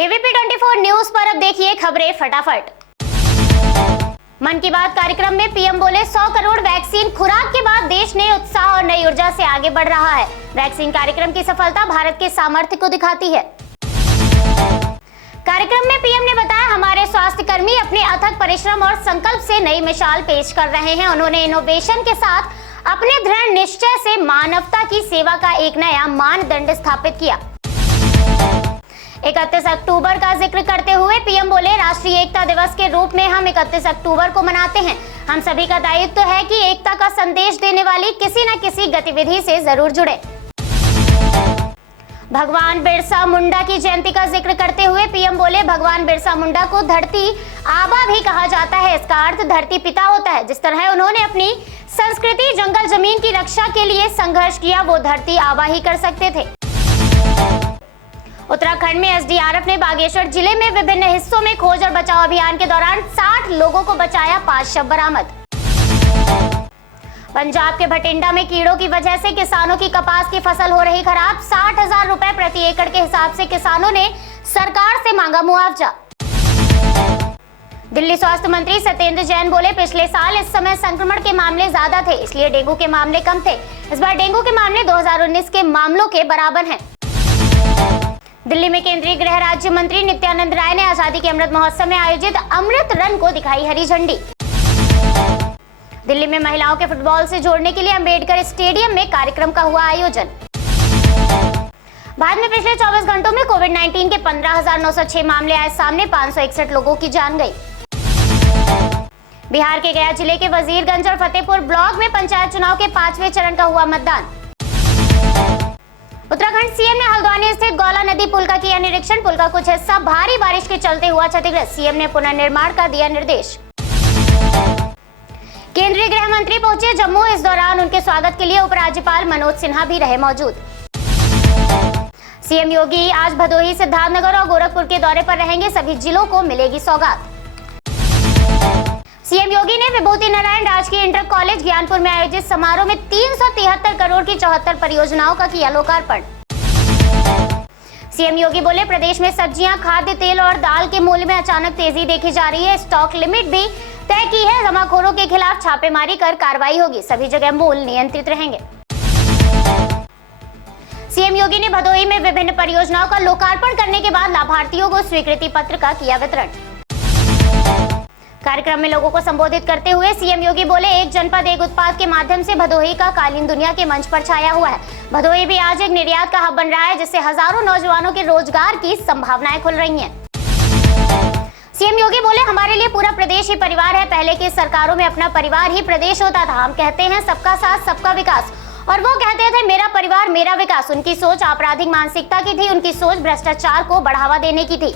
ABP 24 news पर अब देखिए खबरें फटाफट। मन की बात कार्यक्रम में पीएम बोले 100 करोड़ वैक्सीन खुराक के बाद देश ने उत्साह और नई ऊर्जा से आगे बढ़ रहा है। वैक्सीन कार्यक्रम की सफलता भारत के सामर्थ्य को दिखाती है। कार्यक्रम में पीएम ने बताया, हमारे स्वास्थ्य कर्मी अपने अथक परिश्रम और संकल्प से नई मिसाल पेश कर रहे हैं। उन्होंने इनोवेशन के साथ अपने दृढ़ निश्चय से मानवता की सेवा का एक नया मानदंड स्थापित किया। 31 अक्टूबर का जिक्र करते हुए पीएम बोले, राष्ट्रीय एकता दिवस के रूप में हम 31 अक्टूबर को मनाते हैं। हम सभी का दायित्व है कि एकता का संदेश देने वाली किसी न किसी गतिविधि से जरूर जुड़े। भगवान बिरसा मुंडा की जयंती का जिक्र करते हुए पीएम बोले, भगवान बिरसा मुंडा को धरती आबा भी कहा जाता है। इसका अर्थ धरती पिता होता है। जिस तरह उन्होंने अपनी संस्कृति, जंगल जमीन की रक्षा के लिए संघर्ष किया, वो धरती आबा ही कर सकते थे। उत्तराखंड में एसडीआरएफ ने बागेश्वर जिले में विभिन्न हिस्सों में खोज और बचाव अभियान के दौरान 60 लोगों को बचाया, 5 शव बरामद। पंजाब के भटिंडा में कीड़ों की वजह से किसानों की कपास की फसल हो रही खराब। 60,000 रुपए प्रति एकड़ के हिसाब से किसानों ने सरकार से मांगा मुआवजा। दिल्ली स्वास्थ्य मंत्री सत्येंद्र जैन बोले, पिछले साल इस समय संक्रमण के मामले ज्यादा थे, इसलिए डेंगू के मामले कम थे। इस बार डेंगू के मामले 2019 के मामलों के बराबर हैं। दिल्ली में केंद्रीय गृह राज्य मंत्री नित्यानंद राय ने आजादी के अमृत महोत्सव में आयोजित अमृत रन को दिखाई हरी झंडी। दिल्ली में महिलाओं के फुटबॉल से जोड़ने के लिए अंबेडकर स्टेडियम में कार्यक्रम का हुआ आयोजन। भारत में पिछले 24 घंटों में कोविड-19 के 15,906 मामले आए सामने, 561 लोगों की जान गई। बिहार के गया जिले के वजीरगंज और फतेहपुर ब्लॉक में पंचायत चुनाव के 5वें चरण का हुआ मतदान। उत्तराखंड सीएम ने हल्द्वानी स्थित गौला नदी पुल का किया निरीक्षण। पुल का कुछ हिस्सा भारी बारिश के चलते हुआ क्षतिग्रस्त। सीएम ने पुनर्निर्माण का दिया निर्देश। केंद्रीय गृह मंत्री पहुंचे जम्मू। इस दौरान उनके स्वागत के लिए उपराज्यपाल मनोज सिन्हा भी रहे मौजूद। सीएम योगी आज भदोही, सिद्धार्थनगर और गोरखपुर के दौरे पर रहेंगे। सभी जिलों को मिलेगी सौगात। सीएम योगी ने विभूति नारायण राजकीय इंटर कॉलेज ज्ञानपुर में आयोजित समारोह में 373 करोड़ की 74 परियोजनाओं का किया लोकार्पण। सीएम योगी बोले, प्रदेश में सब्जियां, खाद्य तेल और दाल के मूल्य में अचानक तेजी देखी जा रही है। स्टॉक लिमिट भी तय की है। जमाखोरों के खिलाफ छापेमारी कर कार्रवाई होगी। सभी जगह मूल्य नियंत्रित रहेंगे। सीएम योगी ने भदोही में विभिन्न परियोजनाओं का लोकार्पण करने के बाद लाभार्थियों को स्वीकृति पत्र का किया वितरण। कार्यक्रम में लोगों को संबोधित करते हुए सीएम योगी बोले, एक जनपद एक उत्पाद के माध्यम से भदोही का कालीन दुनिया के मंच पर छाया हुआ है। भदोही भी आज एक निर्यात का हब बन रहा है, जिससे हजारों नौजवानों के रोजगार की संभावनाएं खुल रही हैं। सीएम योगी बोले, हमारे लिए पूरा प्रदेश ही परिवार है। पहले की सरकारों में अपना परिवार ही प्रदेश होता था। हम कहते हैं सबका साथ सबका विकास, और वो कहते थे मेरा परिवार मेरा विकास। उनकी सोच आपराधिक मानसिकता की थी। उनकी सोच भ्रष्टाचार को बढ़ावा देने की थी।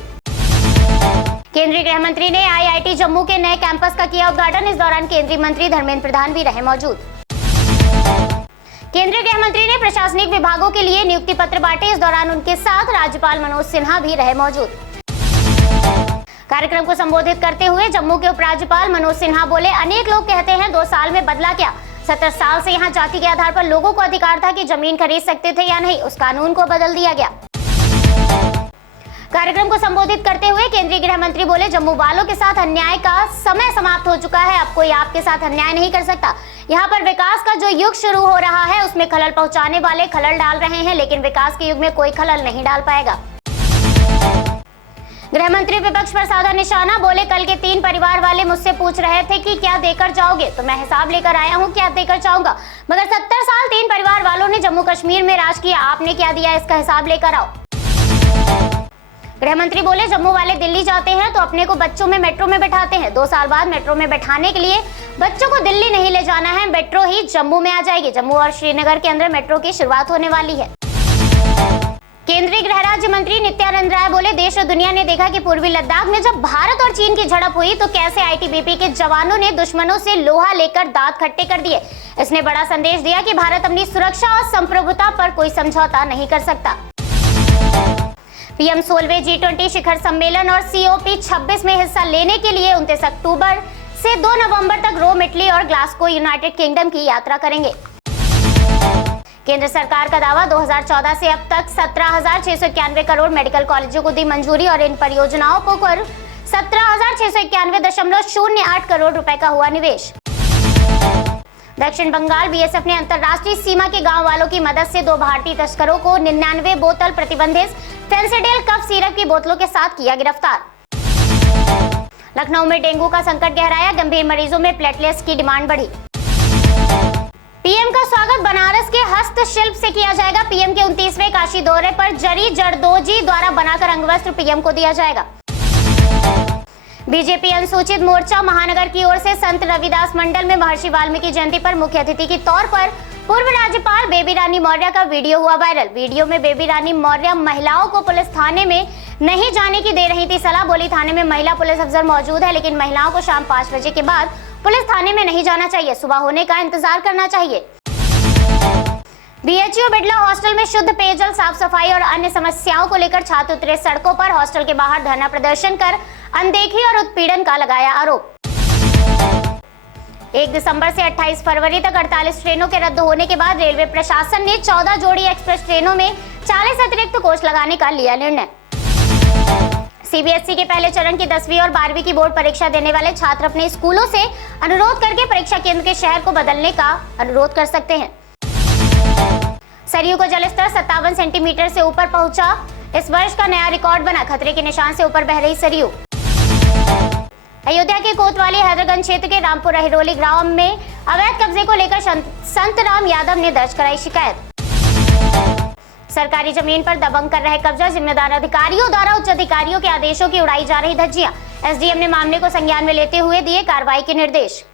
केंद्रीय गृह मंत्री ने आईआईटी जम्मू के नए कैंपस का किया उद्घाटन। इस दौरान केंद्रीय मंत्री धर्मेंद्र प्रधान भी रहे मौजूद। केंद्रीय गृह मंत्री ने प्रशासनिक विभागों के लिए नियुक्ति पत्र बांटे। इस दौरान उनके साथ राज्यपाल मनोज सिन्हा भी रहे मौजूद। कार्यक्रम को संबोधित करते हुए जम्मू के उपराज्यपाल मनोज सिन्हा बोले, अनेक लोग कहते हैं 2 साल में बदला क्या। 70 साल से यहाँ जाति के आधार पर लोगों को अधिकार था कि जमीन खरीद सकते थे या नहीं। उस कानून को बदल दिया गया। कार्यक्रम को संबोधित करते हुए केंद्रीय गृह मंत्री बोले, जम्मू वालों के साथ अन्याय का समय समाप्त हो चुका है। अब कोई आपके साथ अन्याय नहीं कर सकता। यहाँ पर विकास का जो युग शुरू हो रहा है, उसमें खलल पहुंचाने वाले खलल डाल रहे हैं, लेकिन विकास के युग में कोई खलल नहीं डाल पाएगा। गृह मंत्री विपक्ष पर साधा निशाना। बोले, कल के 3 परिवार वाले मुझसे पूछ रहे थे कि क्या देकर जाओगे, तो मैं हिसाब लेकर आया हूँ क्या देकर जाऊंगा। मगर 70 साल 3 परिवार वालों ने जम्मू कश्मीर में राज किया, आपने क्या दिया, इसका हिसाब लेकर आओ। गृह मंत्री बोले, जम्मू वाले दिल्ली जाते हैं तो अपने को बच्चों में मेट्रो में बैठाते हैं। 2 साल बाद मेट्रो में बैठाने के लिए बच्चों को दिल्ली नहीं ले जाना है, मेट्रो ही जम्मू में आ जाएगी। जम्मू और श्रीनगर के अंदर मेट्रो की शुरुआत होने वाली है। केंद्रीय गृह राज्य मंत्री नित्यानंद राय बोले, देश और दुनिया ने देखा कि पूर्वी लद्दाख में जब भारत और चीन की झड़प हुई तो कैसे आईटीबीपी के जवानों ने दुश्मनों से लोहा लेकर दांत खट्टे कर दिए। इसने बड़ा संदेश दिया कि भारत अपनी सुरक्षा और संप्रभुता पर कोई समझौता नहीं कर सकता। पीएम 16वें G20 शिखर सम्मेलन और COP 26 में हिस्सा लेने के लिए 29 अक्टूबर से 2 नवंबर तक रोम, इटली और ग्लासगो, यूनाइटेड किंगडम की यात्रा करेंगे। केंद्र सरकार का दावा, 2014 से अब तक 17,691 करोड़ मेडिकल कॉलेजों को दी मंजूरी और इन परियोजनाओं पर 17,691.08 करोड़ रुपए का हुआ निवेश। दक्षिण बंगाल बीएसएफ ने अंतर्राष्ट्रीय सीमा के गांव वालों की मदद से 2 भारतीय तस्करों को 99 बोतल प्रतिबंधित फेंसिडिल कफ सिरप की बोतलों के साथ किया गिरफ्तार। लखनऊ में डेंगू का संकट गहराया, गंभीर मरीजों में प्लेटलेट्स की डिमांड बढ़ी। पीएम का स्वागत बनारस के हस्तशिल्प से किया जाएगा। पीएम के 29वें काशी दौरे पर जरी जरदोजी द्वारा बनाकर अंगवस्त्र पीएम को दिया जाएगा। बीजेपी अनुसूचित मोर्चा महानगर की ओर से संत रविदास मंडल में महर्षि वाल्मीकि जयंती पर मुख्य अतिथि के तौर पर पूर्व राज्यपाल बेबी रानी मौर्य का वीडियो हुआ वायरल। वीडियो में बेबी रानी मौर्य महिलाओं को पुलिस थाने में नहीं जाने की दे रही थी सलाह। बोली, थाने में महिला पुलिस अफसर मौजूद है, लेकिन महिलाओं को शाम 5 बजे के बाद पुलिस थाने में नहीं जाना चाहिए, सुबह होने का इंतजार करना चाहिए। बीएचयू बिड़ला हॉस्टल में शुद्ध पेयजल, साफ सफाई और अन्य समस्याओं को लेकर छात्र उतरे सड़कों पर। हॉस्टल के बाहर धरना प्रदर्शन कर अनदेखी और उत्पीड़न का लगाया आरोप। 1 दिसंबर से 28 फरवरी तक 48 ट्रेनों के रद्द होने के बाद रेलवे प्रशासन ने 14 जोड़ी एक्सप्रेस ट्रेनों में 40 अतिरिक्त कोच लगाने का लिया निर्णय। सीबीएसई के पहले चरण की 10वीं और 12वीं की बोर्ड परीक्षा देने वाले छात्र अपने स्कूलों से अनुरोध करके परीक्षा केंद्र के शहर को बदलने का अनुरोध कर सकते हैं। सरयू को जलस्तर 57 सेंटीमीटर से ऊपर पहुंचा, इस वर्ष का नया रिकॉर्ड बना। खतरे के निशान से ऊपर बह रही सरयू। अयोध्या के कोतवाली हैदरगंज क्षेत्र के रामपुर अहिरोली ग्राम में अवैध कब्जे को लेकर संतराम यादव ने दर्ज कराई शिकायत। सरकारी जमीन पर दबंग कर रहे कब्जा, जिम्मेदार अधिकारियों द्वारा उच्च अधिकारियों के आदेशों की उड़ाई जा रही धज्जियां। एसडीएम ने मामले को संज्ञान में लेते हुए दिए कार्रवाई के निर्देश।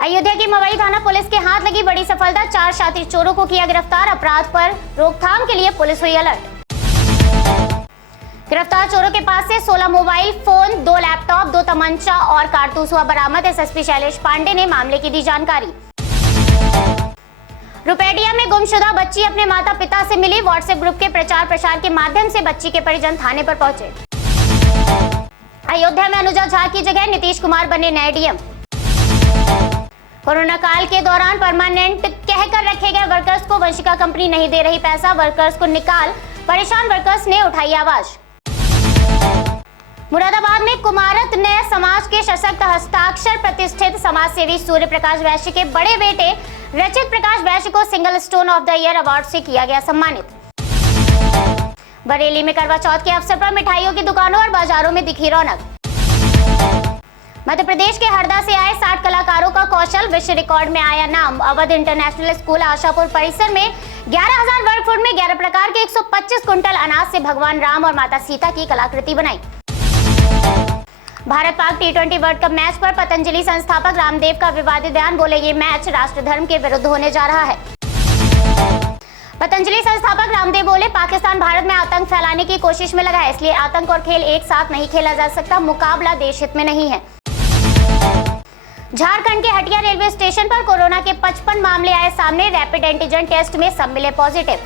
अयोध्या की मवई थाना पुलिस के हाथ लगी बड़ी सफलता, 4 शातिर चोरों को किया गिरफ्तार। अपराध पर रोकथाम के लिए पुलिस हुई अलर्ट। गिरफ्तार चोरों के पास से 16 मोबाइल फोन, 2 लैपटॉप, 2 तमंचा और कारतूस हुआ बरामद। एसएसपी शैलेश पांडे ने मामले की दी जानकारी। रुपेडिया में गुमशुदा बच्ची अपने माता पिता से मिली। व्हाट्सएप ग्रुप के प्रचार प्रसार के माध्यम से बच्ची के परिजन थाने पर पहुंचे। अयोध्या में अनुजा झा की जगह नीतीश कुमार बने नए डीएम। कोरोना काल के दौरान परमानेंट कहकर रखे गए वर्कर्स को वंशिका कंपनी नहीं दे रही पैसा, वर्कर्स को निकाल, परेशान वर्कर्स ने उठाई आवाज। मुरादाबाद में कुमारत ने समाज के सशक्त हस्ताक्षर प्रतिष्ठित समाजसेवी सूर्य प्रकाश वैश्य के बड़े बेटे रचित प्रकाश वैश्य को single stone of the year award से किया गया सम्मानित। बरेली में करवा चौथ के अवसर पर मिठाइयों की दुकानों और बाजारों में दिखी रौनक। मध्य प्रदेश के हरदा से आए 60 कलाकारों का कौशल, विश्व रिकॉर्ड में आया नाम। अवध इंटरनेशनल स्कूल आशापुर परिसर में 11,000 वर्ग फुट में 11 प्रकार के 125 कुंटल अनाज से भगवान राम और माता सीता की कलाकृति बनाई। Bharat Pak T20 world cup match पर पतंजलि संस्थापक रामदेव का विवादित बयान। बोले, ये मैच राष्ट्र धर्म के विरुद्ध होने जा रहा है। पतंजलि संस्थापक रामदेव बोले, पाकिस्तान भारत में आतंक फैलाने की कोशिश में लगा है, इसलिए आतंक और खेल एक साथ नहीं खेला जा सकता। मुकाबला देश हित में नहीं है। झारखंड के हटिया रेलवे स्टेशन पर कोरोना के 55 मामले आए सामने। रैपिड एंटीजन टेस्ट में सब मिले पॉजिटिव।